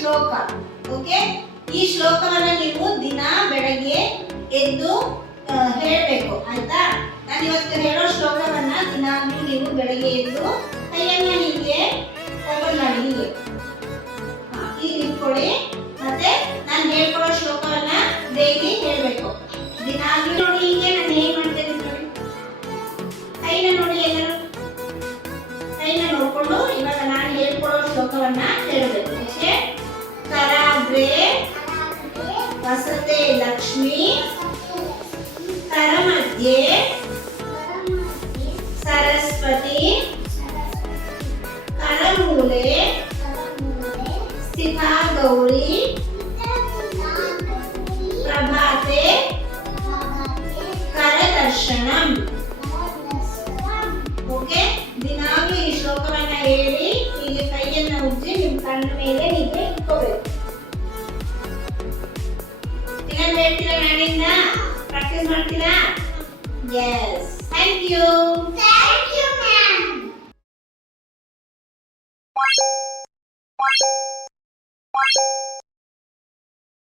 ಶ್ಲೋಕ. ಓಕೆ, ಈ ಶ್ಲೋಕವನ್ನ ನೀವು ದಿನ ಬೆಳಗ್ಗೆ ಎದ್ದು ಹೇಳಬೇಕು. ಆಯ್ತಾ? ನಾನು ಇವತ್ತು ಹೇಳೋ ಶ್ಲೋಕವನ್ನ ದಿನಾಗ್ಲೂ ನೀವು ಬೆಳಗ್ಗೆ ಎದ್ದು ಕೈಯನ್ನ ಹೀಗೆ ಓಪನ್ ಮಾಡಿ ಹೀಗೆ ಹೀಗೆ ಇಟ್ಕೊಳ್ಳಿ. ಮತ್ತೆ ನಾನು ಹೇಳ್ಕೊಡೋ ಶ್ಲೋಕವನ್ನ ಡೈಲಿ ಹೇಳಬೇಕು. ದಿನಾಗ್ಲೂ ನೋಡಿ ಹೀಗೆ ನಾನು ಹೇಗೆ ಮಾಡ್ತೇನೆ ನೋಡಿ. ಕೈನ ನೋಡಿ, ಎಲ್ಲರೂ ಕೈನ ನೋಡ್ಕೊಂಡು ಇವಾಗ ನಾನು ಹೇಳ್ಕೊಡೋ ಶ್ಲೋಕವನ್ನ ಹೇಳಬೇಕು. ಓಕೆ, ಕರಾಗ್ರೆ ವಸತೆ ಲಕ್ಷ್ಮಿ, ಕರಮಧ್ಯೆ ಸರಸ್ವತಿ, ಕರಮೂಲೆ ಸ್ಥಿತಾ ಗೌರಿ, ಪ್ರಭಾತೆ ಕರದರ್ಶನಂ. ಓಕೆ, ದಿನಾಗ್ಲೂ ಈ ಶ್ಲೋಕವನ್ನ ಹೇಳಿ ಹೀಗೆ ಕೈಯನ್ನ ಉಜ್ಜಿ ನಿಮ್ಮ ಕಣ್ಣ ಮೇಲೆ ಹೀಗೆ ಇಟ್ಕೋಬೇಕು. ಇನ್ನೊಂದು ಹೇಳ್ತೀರಾ? ನಾಡಿಂದ ಪ್ರಾಕ್ಟೀಸ್ ಮಾಡ್ತೀರಾ? Yes, thank you.